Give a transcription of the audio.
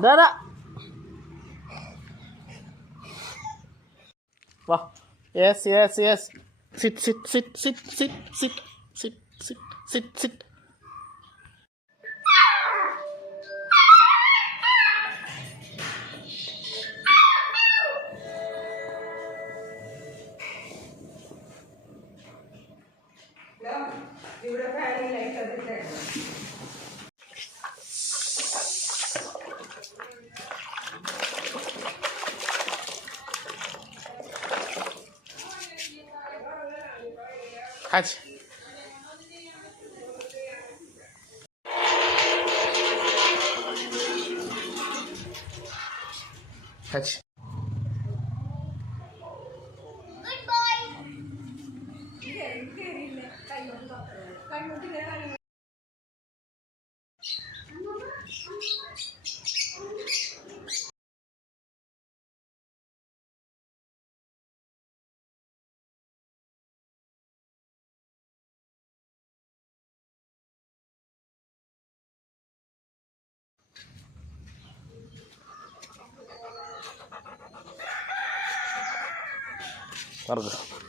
Dada. Wow. Yes, yes, yes. Sit, sit, sit, sit, sit, sit, sit, sit, sit, sit. Catch. Catch. Marga.